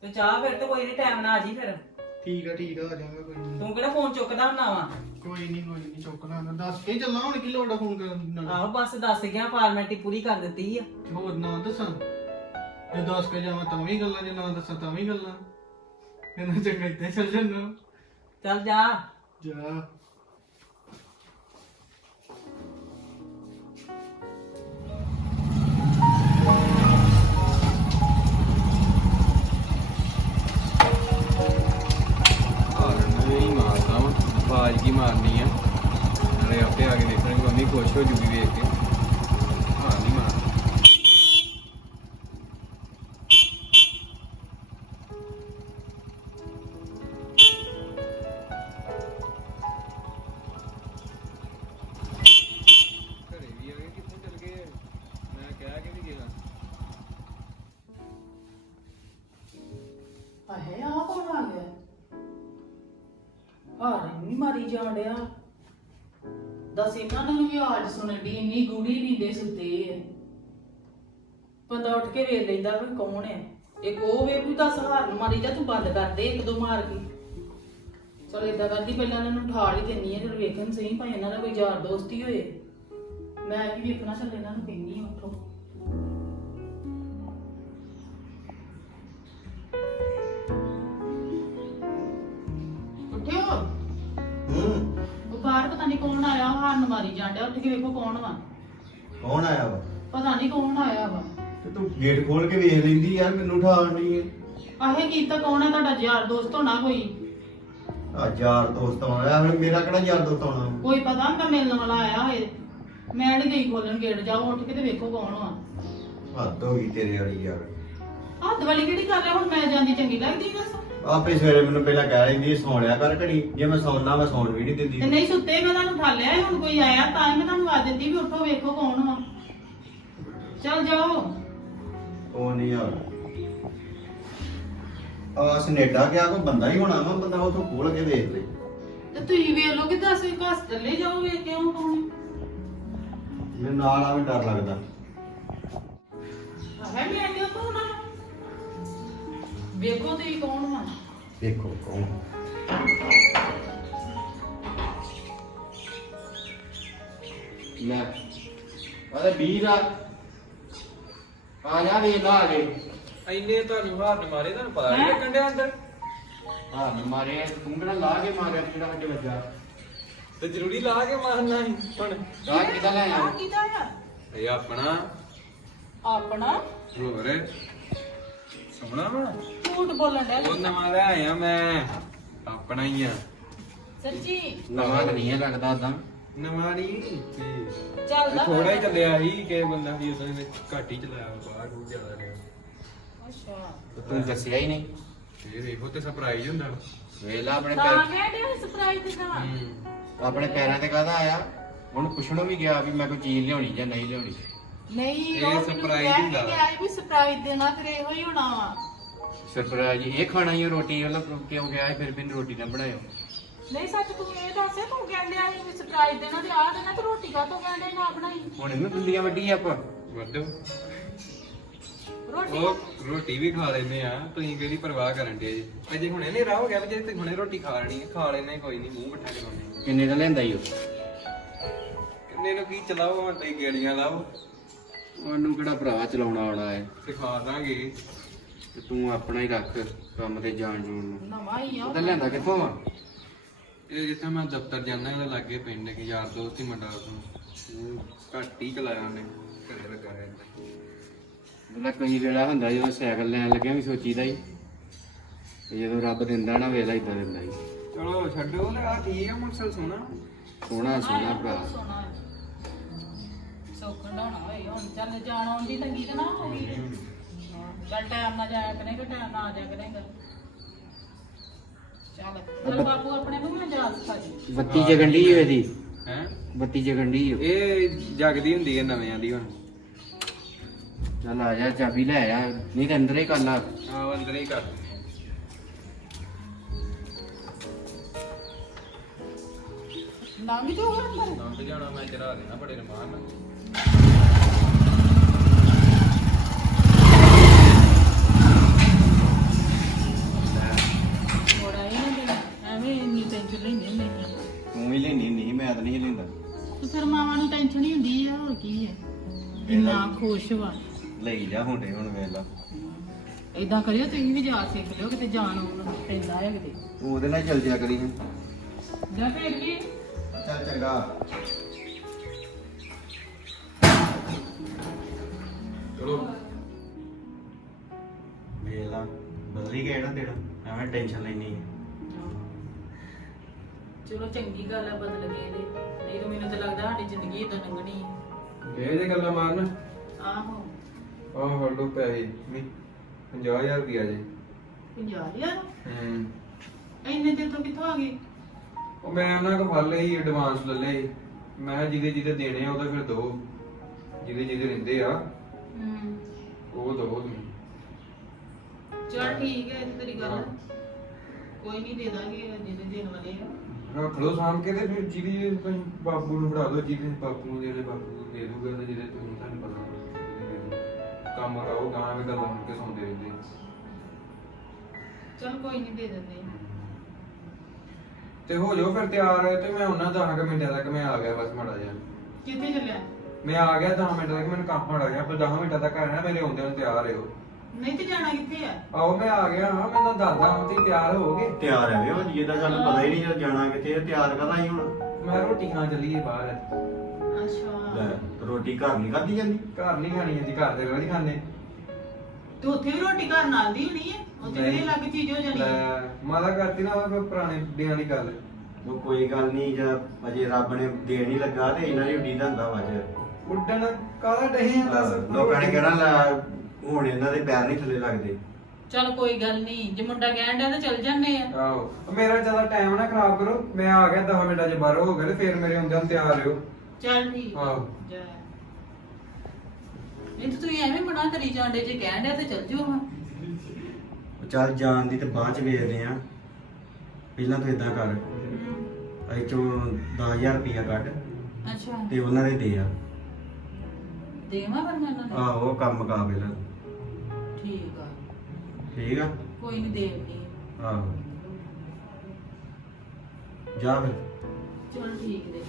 ਤੇ ਚਾਹ ਫਿਰ ਤੇ ਕੋਈ ਨਹੀਂ ਟਾਈਮ ਨਾਲ ਆ ਜੀ ਫਿਰ। ਠੀਕ ਆ ਠੀਕ ਆ ਆ ਜਾਵਾਂਗਾ ਕੋਈ ਨਹੀਂ ਤੂੰ ਕਿਹੜਾ ਫੋਨ ਚੁੱਕਦਾ ਹੁੰਨਾ ਵਾ? ਕੋਈ ਨਹੀਂ ਕੋਈ ਨਹੀਂ ਚੁੱਕਣਾ ਨਾ ਦੱਸ ਕੇ ਚੱਲਾਂ ਹੁਣ ਕੀ ਲੋੜ ਆ ਫੋਨ ਕਰਨ ਦੀ ਨਾਲੇ? ਆਹੋ ਬਸ ਦੱਸ ਗਿਆ ਫਾਰਮੈਲਿਟੀ ਪੂਰੀ ਕਰ ਦਿੱਤੀ ਆ। ਹੋਰ ਨਾ ਦੱਸਾਂ। ਜੇ ਦੱਸ ਕੇ ਜਾਵਾਂ ਤਾਂ ਵੀ ਗੱਲਾਂ ਜੇ ਨਾ ਦੱਸਾਂ ਤਾਂ ਵੀ ਗੱਲਾਂ। ਇਹਨਾਂ ਚੰਗਾ ਇੱਥੇ ਚੱਲ ਜੰਨਾ। ਚੱਲ ਜਾ। ਜਾ। ਜਾਣ ਡਿਆ ਦੱਸ ਇਹਨਾਂ ਨੂੰ ਵੀ ਆਵਾਜ਼ ਸੁਣਨ ਦੀ ਇੰਨੀ ਗੂੜੀ ਨੀਂਦੇ ਸੁੱਤੇ ਆ ਬੰਦਾ ਉੱਠ ਕੇ ਵੇਖ ਲੈਂਦਾ ਵੀ ਕੌਣ ਹੈ ਇੱਕ ਉਹ ਵੇ ਵੀ ਦੱਸ ਹਾਰਨ ਮਾਰੀ ਜਾ, ਤੂੰ ਬੰਦ ਕਰ ਦੇ ਇੱਕ ਦੋ ਮਾਰ ਕੇ। ਚਲ ਏਦਾਂ ਕਰਦੀ, ਪਹਿਲਾਂ ਇਹਨਾਂ ਨੂੰ ਠਾਲ ਹੀ ਦਿੰਨੀ ਆ ਚਲ ਵੇਖਣ ਸਹੀ ਭਾਈ ਇਹਨਾਂ ਦਾ ਕੋਈ ਯਾਰ ਦੋਸਤ ਹੀ ਹੋਏ। ਮੈਂ ਵੀ ਵੇਖਣਾ ਚੱਲ ਇਹਨਾਂ ਨੂੰ ਕਹਿੰਦੀ ਪਤਾ ਨਹੀਂ ਕੌਣ ਆਇਆ ਹਾਰਨ ਮਾਰੀ ਜਾਂਦਿਆ ਉੱਠ ਕੇ ਵੇਖੋ ਕੌਣ ਵਾ। ਕੌਣ ਆਇਆ ਵਾ? ਪਤਾ ਨਹੀਂ ਕੌਣ ਆਇਆ ਵਾ। ਤੇ ਤੂੰ ਗੇਟ ਖੋਲ ਕੇ ਵੇਖ ਲੈਂਦੀ ਯਾਰ ਮੈਨੂੰ ਠਾਣ ਨਹੀਂ ਹੈ ਆਹੇ ਕੀਤਾ ਕੌਣ ਹੈ ਤੁਹਾਡਾ ਯਾਰ ਦੋਸਤ ਹੋਣਾ ਕੋਈ? ਆ ਯਾਰ ਦੋਸਤ ਆਉਣਾ ਹੁਣ ਮੇਰਾ ਕਿਹੜਾ ਯਾਰ ਦੋਸਤ ਆਉਣਾ? ਕੋਈ ਪਤਾ ਹੁੰਦਾ ਮਿਲਣ ਵਾਲਾ ਆਇਆ ਹੋਏ। ਮੈਂ ਨਹੀਂ ਗਈ ਖੋਲਣ ਗੇਟ ਜਾਓ ਉੱਠ ਕੇ ਤੇ ਵੇਖੋ ਕੌਣ ਵਾ। ਹੱਦ ਹੋ ਗਈ ਤੇਰੇ ਵਾਲੀ ਯਾਰ। ਹੱਥ ਵਾਲੀ ਕਿਹੜੀ ਗੱਲ ਹੈ ਹੁਣ ਮੈਂ ਜਾਂਦੀ ਲੱਗਦੀ ਦੱਸ? ਆਪੇ ਸਵੇਰੇ ਮੈਨੂੰ ਪਹਿਲਾਂ ਕਹਿ ਰਹੀ ਸੀ ਸੌਂ ਲਿਆ ਕਰ ਘੜੀ। ਜੇ ਮੈਂ ਸੌਣਾ ਮੈਂ ਸੌਣ ਵੀ ਨਹੀਂ ਦਿੰਦੀ। ਤੇ ਨਹੀਂ ਸੁੱਤੇ ਮੈਂ ਤੁਹਾਨੂੰ ਠਾਲਿਆ ਸੀ, ਹੁਣ ਕੋਈ ਆਇਆ ਤਾਂ ਹੀ ਮੈਂ ਤੁਹਾਨੂੰ ਆਵਾਜ਼ ਦਿੱਤੀ ਵੀ ਉੱਠੋ ਵੇਖੋ ਕੌਣ ਵਾ ਚੱਲ ਜਾਓ। ਉਹ ਨਹੀਂ ਯਾਰ। ਆ ਸਨੇਡਾ ਗਿਆ ਕੋਈ ਬੰਦਾ ਹੀ ਹੋਣਾ ਵਾ ਬੰਦਾ ਉਥੋਂ ਖੋਲ ਕੇ ਵੇਖ ਲੈ। ਤੇ ਤੁਸੀਂ ਵੇਖ ਲਓ ਕਿ ਦੱਸ ਘਸ ਚੱਲੇ ਜਾਓ ਵੇਖ ਕੇ ਆਉਂ ਕੌਣ ਮੈਨੂੰ ਨਾਲ ਆਵੇਂ ਡਰ ਲੱਗਦਾ। ਹੈ ਮੈਂ ਕਿਉਂ ਤੋਂ ਨਾ। ਵੇਖੋ ਤੁਸੀਂ ਕੌਣ ਵਾ ਦੇਖੋ ਕੌਣ ਲੈ ਅਰੇ ਵੀਰ ਆ। ਆ ਜਾ ਵੇ ਲਾ ਆ ਗਏ ਇੰਨੇ ਤੁਹਾਨੂੰ ਹਾਰਨ ਮਾਰੇ ਤੁਹਾਨੂੰ ਪਤਾ ਨਹੀਂ ਲੱਗਣ ਡਿਆ ਅੰਦਰ। ਹਾਂ ਮਾਰੇ ਤੂੰ ਕਿਹੜਾ ਲਾ ਕੇ ਮਾਰਿਆ ਜਿਹੜਾ ਅੱਜ ਵੱਜਾ। ਤੇ ਜ਼ਰੂਰੀ ਲਾ ਕੇ ਮਾਰਨਾ ਸੀ ਹੁਣ। ਲਾ ਕਿਦਾਂ ਲੈ ਆ ਕਿਹਦਾ ਆ ਇਹ ਆਪਣਾ। ਆਪਣਾ? ਹੋਰ। ਸੋਹਣਾ ਵਾ। ਝੂਠ ਬੋਲਣ ਡਿਆ ਉਹ ਨਵਾਂ ਲੈ ਆਇਆ ਮੈਂ ਆਪਣਾ ਹੀ ਆ ਸੱਚੀ ਨਵਾਂ ਤਾਂ ਨਹੀਂ ਹੈ ਲੱਗਦਾ ਉਦਾਂ ਨਵਾਂ ਨਹੀਂ ਚੱਲਦਾ ਥੋੜਾ ਹੀ ਚੱਲਿਆ ਸੀ ਕਿ ਬੰਦਾ ਸੀ ਉਦੋਂ ਨੇ ਘੱਟ ਹੀ ਚਲਾਇਆ ਬਾਹਰ ਉਹ ਜ਼ਿਆਦਾ ਰਿਹਾ ਅੱਛਾ ਤੂੰ ਦੱਸਿਆ ਹੀ ਨਹੀਂ ਇਹ ਵੇਖੋ ਤੇ ਸਰਪ੍ਰਾਈਜ਼ ਹੁੰਦਾ ਵੇਲਾ ਆਪਣੇ ਤਾਂ ਪੈਰ ਕਹਿੰਦੇ ਸਰਪ੍ਰਾਈਜ਼ ਦਿੱਤਾ ਹੂੰ ਆਪਣੇ ਪੈਰਾਂ ਤੇ ਕਾਹਦਾ ਆਇਆ ਉਹਨੂੰ ਪੁੱਛਣੋਂ ਵੀ ਗਿਆ ਵੀ ਮੈਂ ਕੋਈ ਚੀਜ਼ ਲਿਆਉਣੀ ਜਾਂ ਨਹੀਂ ਲਿਆਉਣੀ ਨਹੀਂ ਇਹ ਉਹ ਮੈਨੂੰ surprise ਕਹਿ ਹੁੰਦਾ। ਕੇ ਗਿਆ ਸੀ ਵੀ ਸਰਪ੍ਰਾਈਜ਼ ਦੇਣਾ ਫਿਰ ਇਹੋ ਹੀ ਹੋਣਾ ਵਾ ਸਰਪ੍ਰਾਈਜ਼ ਇਹ ਖਾਣਾ ਹੀ ਆ ਰੋਟੀ ਵਾਲਾ ਕਿਉਂ ਗਿਆ ਫਿਰ ਵੀ ਰੋਟੀ ਨਾ ਬਣਾਇਓ। ਨਹੀਂ ਸੱਚ ਤੂੰ ਇਹ ਦੱਸ ਤੂੰ ਕਹਿੰਦੇ ਆ ਵੀ ਸਰਪ੍ਰਾਈਜ਼ ਦੇਣਾ ਤੇ ਆ ਦੇਣਾ ਤੇ ਰੋਟੀ ਕਾ ਤੋਂ ਕਹਿੰਦੇ ਨਾ ਬਣਾਈ? ਹੁਣ ਇਹਨੂੰ ਦੁੰਦੀਆਂ ਵੱਡੀ ਆਪਾਂ। ਵੱਡੋ ਰੋਟੀ ਉਹ ਰੋਟੀ ਵੀ ਖਾ ਲੈਨੇ ਆ ਤੁਸੀਂ ਕਿਹੜੀ ਪਰਵਾਹ ਕਰਨ ਦੇ ਜੀ। ਅਜੇ ਹੁਣੇ ਨੇ ਰਾਹ ਹੋ ਗਿਆ ਵੀ ਜੇ ਤੁਸੀਂ ਹੁਣੇ ਰੋਟੀ ਖਾ ਲੈਣੀ ਹੈ ਖਾ ਲੈਣੇ ਕੋਈ ਨਹੀਂ ਮੂੰਹ ਮਿੱਠਾ ਕਰਾਉਣੇ ਕਿੰਨੇ ਦਾ ਲੈਂਦਾ ਈ ਉਹ? ਕਿੰਨੇ ਨੂੰ ਕੀ ਚਲਾਓ ਹੁਣ ਤੇ ਗੇੜੀਆਂ ਲਾਓ। ਉਹਨੂੰ ਕਿਹੜਾ ਭਰਾ ਚਲਾਉਣਾ ਆਉਣਾ ਹੈ? ਸਿਖਾ ਦਾਂਗੇ। ਤੇ ਤੂੰ ਆਪਣਾ ਹੀ ਰੱਖ ਕੰਮ ਤੇ ਜਾਣ ਜੂਣ ਨੂੰ। ਨਵਾਂ ਹੀ ਆ। ਉਹਦਾ ਲਿਆਂਦਾ ਕਿੱਥੋਂ ਆ? ਇਹ ਜਿੱਥੇ ਮੈਂ ਦਫ਼ਤਰ ਜਾਂਦਾ ਉਹਦੇ ਲਾਗੇ ਪਿੰਡ ਕੇ ਯਾਰ ਦੋਸਤ ਹੀ ਮੁੰਡਾ ਉਹ ਘੱਟ ਹੀ ਚਲਾਇਆ ਉਹਨੇ ਘਰੇ ਲੱਗਾ ਰਹਿੰਦਾ ਉਹਦਾ ਕਈ ਵੇਲਾ ਹੁੰਦਾ ਜਦੋਂ ਸਾਈਕਲ ਲੈਣ ਲੱਗਿਆ ਵੀ ਸੋਚੀਦਾ ਹੀ। ਤੇ ਜਦੋਂ ਰੱਬ ਦਿੰਦਾ ਨਾ ਵੇਲਾ ਇਦਾਂ ਦਿੰਦਾ ਹੀ। ਚਲੋ ਛੱਡੋ ਤੇ ਆ ਠੀਕ ਆ ਮੁਕਸਲ ਸੋਣਾ ਸੋਹਣਾ ਸੋਹਣਾ ਭਰਾ। ਸੋਨਾ ਸੌਕਣ ਹੋਣਾ ਹੋਏ ਹੁਣ ਚੱਲ ਜਾਣ ਆਉਣ ਦੀ ਤੰਗੀ ਤਾਂ ਨਾ ਹੋਈ ਚੱਲ ਟਾਈਮ ਨਾਲ ਜਾਇਆ ਕਰੇਗਾ ਟਾਈਮ ਨਾਲ ਆ ਜਾਇਆ ਕਰੇਗਾ। ਚੱਲ ਚੱਲ ਬਾਪੂ ਆਪਣੇ ਨੂੰ ਮੈਂ ਜਾ ਦੇ ਬੱਤੀ ਜਗਣ ਦੀ ਇਹਦੀ? ਹੈ? ਬੱਤੀ ਜਗਣ ਦੀ ਇਹ ਜਗਦੀ ਹੁੰਦੀ ਹੈ ਨਵਿਆਂ ਦੀ ਹੁਣ। ਚੱਲ ਆ ਜਾ ਚਾਬੀ ਲੈ ਆ। ਨਹੀਂ ਤੇ ਅੰਦਰ ਹੀ ਕਰ ਲਾ। ਆ ਅੰਦਰ ਹੀ ਕਰ। ਲੰਘ ਜੋ ਅੰਦਰ। ਲੰਘ ਜਾਣਾ ਮੈਂ ਚੜਾ ਦੇਣਾ ਬੜੇ ਰਮਾਨ ਨਾਲ। ਇੰਨਾ ਖੁਸ਼ ਵਾ। ਲਈ ਜਾ ਹੁੰਦੇ ਹੁਣ ਵੇਖ ਲਾ ਇਦਾਂ ਕਰਿਓ ਤੁਸੀਂ ਵੀ ਜਾ ਸਿੱਖ ਲਿਓ ਕਿਤੇ ਜਾਣ ਆਉਣ ਪੈਂਦਾ ਹੈ ਕਿਤੇ। ਤੂੰ ਉਹਦੇ ਨਾਲ ਚੱਲ ਜਿਆ ਕਰੀ। ਜਾਂ ਫਿਰ ਕੀ ਚੱਲ ਚੰਗਾ। ਚਲੋ। ਵੇਖ ਲਾ ਬਦਲੀ ਗਏ ਨਾ ਦਿਨ ਐਵੇਂ ਟੈਨਸ਼ਨ ਲੈਣੀ ਚਲੋ ਚੰਗੀ ਗੱਲ ਆ ਬਦਲ ਗਏ ਇਹਦੇ ਨਹੀਂ ਤਾਂ ਮੈਨੂੰ ਤਾਂ ਲੱਗਦਾ ਸਾਡੀ ਜ਼ਿੰਦਗੀ ਇਦਾਂ ਲੰਘਣੀ ਹੈ। ਇਹ ਜੇ ਗੱਲਾਂ ਮਾਰਨ? ਆਹੋ। ਆਹ ਫੜ ਲਓ ਪੈਸੇ ਵੀ 50000 ਰੁਪਿਆ ਜੇ। 50000 ਹੂੰ। ਇੰਨੇ ਦਿਨ ਤੋਂ ਕਿੱਥੋਂ ਆ ਗਏ? ਉਹ ਮੈਂ ਉਹਨਾਂ ਕੋਲ ਫੜ ਲਈ ਐਡਵਾਂਸ ਲੈ ਲਈ। ਮੈਂ ਕਿਹਾ ਜਿਹਦੇ ਜਿਹਦੇ ਦੇਣੇ ਆ ਉਹਦਾ ਫਿਰ ਦੋ। ਜਿਹਦੇ ਜਿਹਦੇ ਰਹਿੰਦੇ ਆ ਹੂੰ। ਉਹ ਦੋ ਤੁਸੀਂ। ਚਲ ਠੀਕ ਹੈ ਇਹ ਤੇਰੀ ਗੱਲ। ਕੋਈ ਨਹੀਂ ਦੇ ਦਾਂਗੇ ਜਿਹਦੇ ਦੇਣ ਵਾਲੇ ਆ। ਰੱਖ ਲਓ ਸਾਂਭ ਕੇ ਤੇ ਫਿਰ ਜਿਹਦੀ ਤੁਸੀਂ ਬਾਪੂ ਨੂੰ ਫੜਾ ਦਿਓ ਜਿਹਦੇ ਬਾਪੂ ਨੂੰ ਦੇਣੇ ਬਾਪੂ ਨੂੰ। ਦੇ ਦੂਗਾ ਤੇ ਜਿਹਦੇ ਤੁਸੀਂ ਤੁਹਾਨੂੰ ਪਤਾ ਜਿਹਦੇ ਦੇ ਦਿਓ। ਕੰਮ ਕਰਾਓ ਗਾਂ ਵੀ ਗੱਲਾਂ ਮੁੜ ਕੇ ਸੁਣਦੇ ਰਹਿੰਦੇ। ਚਲ ਕੋਈ ਨਹੀਂ ਦੇ ਦਿੰਦੇ ਤੇ ਹੋ ਜਾਓ ਫਿਰ ਤਿਆਰ ਤੇ ਮੈਂ ਉਹਨਾਂ 10 ਮਿੰਟਾਂ ਤੱਕ ਮੈਂ ਆ ਗਿਆ ਬਸ ਮਾੜਾ ਜਿਹਾ। ਕਿੱਥੇ ਚੱਲਿਆ? ਮੈਂ ਆ ਗਿਆ 10 ਮਿੰਟ ਤੱਕ ਮੈਨੂੰ ਕੰਮ ਮਾੜਾ ਜਿਹਾ ਪਰ 10 ਮਿੰਟਾਂ ਤੱਕ ਆਣਾ ਮੇਰੇ ਆਉਂਦੇ ਨੂੰ ਤਿਆਰ ਰਹੋ। ਨਹੀਂ ਤੇ ਜਾਣਾ ਕਿੱਥੇ ਆ? ਆਓ ਮੈਂ ਆ ਗਿਆ ਹਾਂ ਮੈਂ ਤਾਂ ਦੱਸਦਾ ਹਾਂ ਤੁਸੀਂ ਤਿਆਰ ਹੋਗੇ ਤਿਆਰ ਹੈ ਵੇ ਉਹ ਜਿਹਦਾ ਸਾਨੂੰ ਪਤਾ ਹੀ ਨਹੀਂ ਜਾਣਾ ਕਿੱਥੇ ਆ, ਤਿਆਰ ਕਦਾ ਹੀ ਹੁਣ? ਮੈਂ ਰੋਟੀ ਖਾਣ ਚੱਲੀਏ ਬਾਹਰ। ਅੱਛਾ। ਲੈ ਰੋਟੀ ਘਰ ਨਹੀਂ ਖਾਧੀ ਜਾਂਦੀ? ਘਰ ਨਹੀਂ ਖਾਣੀ ਜੀ ਘਰ ਦੇ ਰੋਜ਼ ਖਾਣੇ ਤੇ ਉੱਥੇ ਵੀ ਰੋਟੀ ਘਰ ਨਾਲ ਦੀ ਹੋਣੀ ਹੈ? ਉੱਥੇ ਵੀ ਨਹੀਂ। ਅਲੱਗ ਚੀਜ਼ ਹੋ ਜਾਣੀ ਹੈ? ਲੈ ਮਾਤਾ ਕਰਤੀ ਨਾ ਉਹ ਪੁਰਾਣੇ ਦਿਨਾਂ ਦੀ ਗੱਲ। ਉਹ ਕੋਈ ਗੱਲ ਨਹੀਂ ਜਾਂ ਅਜੇ ਰੱਬ ਨੇ ਦੇਣ ਹੀ ਲੱਗਾ ਤੇ ਇਹਨਾਂ ਦੀ ਉਡੀਕ ਹੁੰਦਾ ਵਾ ਅੱਜ। ਉੱਡਣ ਕਾਹਦਾ ਡਹੇ ਆ ਦੱਸ। ਲੋਕਾਂ ਨੇ ਕਹਿਣਾ ਲੈ ਹੁਣ ਇਹਨਾਂ ਦੇ ਪੈਰ ਨਹੀਂ ਥੱਲੇ ਲੱਗਦੇ। ਚਲ ਕੋਈ ਗੱਲ ਨਹੀਂ ਜੇ ਮੁੰਡਾ ਕਹਿਣ ਡਿਆ ਤਾਂ ਚੱਲ ਜਾਂਦੇ ਆ। ਆਹੋ ਮੇਰਾ ਜ਼ਿਆਦਾ ਟਾਈਮ ਨਾ ਖਰਾਬ ਕਰੋ ਮੈਂ ਆ ਗਿਆ 10 ਮਿੰਟਾਂ 'ਚ ਬਾਹਰ ਹੋ ਗਏ ਤੇ ਫਿਰ ਮੇਰੇ ਹੁੰਦਿਆਂ ਨੂੰ ਤਿਆਰ ਰਹੋ ਚੱਲ ਠੀਕ ਆਹੋ। ਜਾ। ਨਹੀਂ ਤੇ ਤੁਸੀਂ ਐਵੇਂ ਮਨਾ ਕਰੀ ਜਾਂਦੇ ਜੇ ਕਹਿਣ ਡਿਆ ਤੇ ਚੱਲ ਜਾਓ ਹਾਂ ਉਹ ਚੱਲ ਜਾਣ ਦੀ ਤੇ ਬਾਅਦ ਚ ਵੇਖਦੇ ਆ। ਪਹਿਲਾਂ ਤੂੰ ਇਦਾਂ ਕਰ। ਅਈ ਚੋਂ 10000 ਰੁਪਇਆ ਕੱਢ ਅੱਛਾ। ਤੇ ਉਹਨਾਂ ਦੇ ਦੇ ਆ। ਦੇਵਾਂ ਪਰ ਮੈਂ ਉਹਨਾਂ ਨੂੰ ਆਹੋ ਉਹ ਕੰਮ ਮੁਕਾ ਪਹਿਲਾਂ। ਠੀਕ ਆ। ਠੀਕ ਆ? ਕੋਈ ਨਹੀਂ ਦੇਵਨੀ ਆਹੋ। ਜਾ ਫਿਰ। ਚਲ ਠੀਕ ਦੇ